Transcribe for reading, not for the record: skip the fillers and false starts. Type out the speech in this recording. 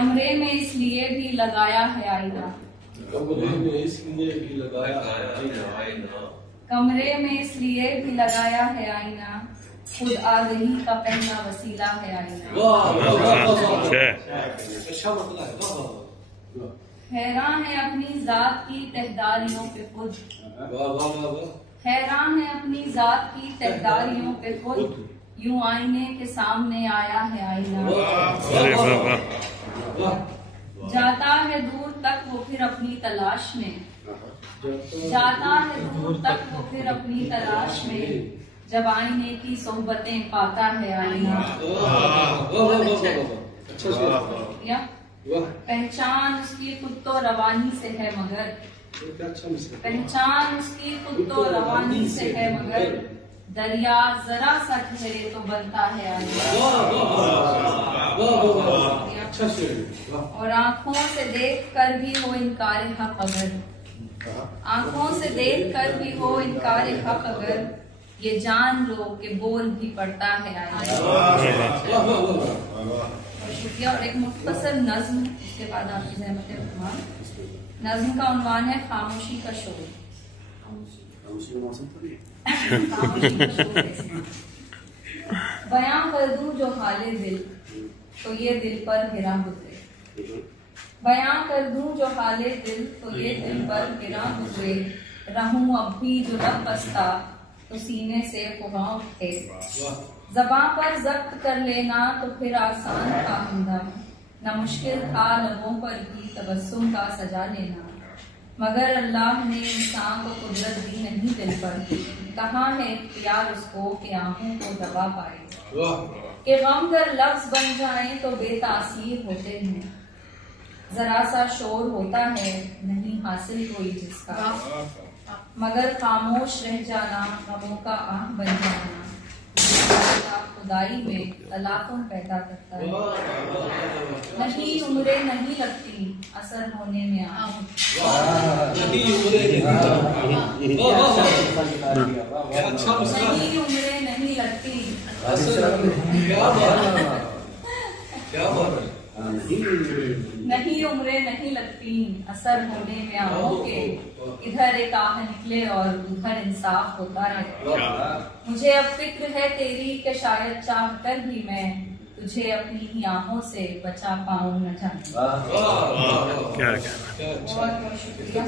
कमरे में इसलिए भी लगाया है आईना, कमरे में इसलिए भी लगाया है आईना, कमरे में इसलिए भी लगाया है आईना, खुद आगही का पहला वसीला है आईना। अच्छा मतलब है। हैरान है अपनी जात की तहदारियों पे खुद, हैरान है अपनी जात की तहदारियों पे खुद, यूं आईने के सामने आया है आईना। जाता है दूर तक वो फिर अपनी तलाश में, जाता है दूर तक वो फिर अपनी तलाश में, जब आईने की सोहबतें पाता है आईना। पहचान उसकी खुद तो रवानी से है मगर, पहचान उसकी खुद तो रवानी से है मगर, दरिया जरा सा ठहरे तो बनता है आईना। और आंखों से देख कर भी हो इनकार हक अगर, आंखों से देख कर भी हो इनकार हक अगर, ये जान लो कि बोल भी पड़ता है आईना। शुक्रिया। और एक मुख्तसर नज्म, उसके बाद आपकी ज़हमत रहमान। नज्म का उन्वान है खामोशी का शोर। बयां कर दूं जो हाले दिल, तो ये दिल पर गिरा गुजरे, बयां कर दूं जो हाले दिल, तो ये दिल पर गिरा गुजरे, रहूं अब भी जो लब बसता, तो सीने से फुगा उठे, ज़बां पर ज़ब्त कर लेना तो फिर आसान था हमदम, न मुश्किल था लबों पर भी तबस्सुम का सजा लेना, मगर अल्लाह ने इंसान को कुदरत दी नहीं दिल पर, कहाँ है इख्तियार उसको कि आंखों को दबा पाए, कि गम कर लफ्ज बन जाएं तो बेतासीर होते हैं, जरा सा शोर होता है नहीं हासिल कोई जिसका, मगर खामोश रह जाना गमों का आह बन जाना, खुदाई में तलाकुम पैदा करता है। नहीं उम्रें नहीं लगती असर होने में आहों, नहीं उम्रें नहीं लगती नहीं उम्रें नहीं लगती असर होने में आहों के, इधर एक आह निकले और उधर इंसाफ होता है। मुझे अब फिक्र है तेरी कि शायद चाह कर भी मैं तुझे अपनी ही आहों से बचा पाऊं न जाने। बहुत बहुत शुक्रिया।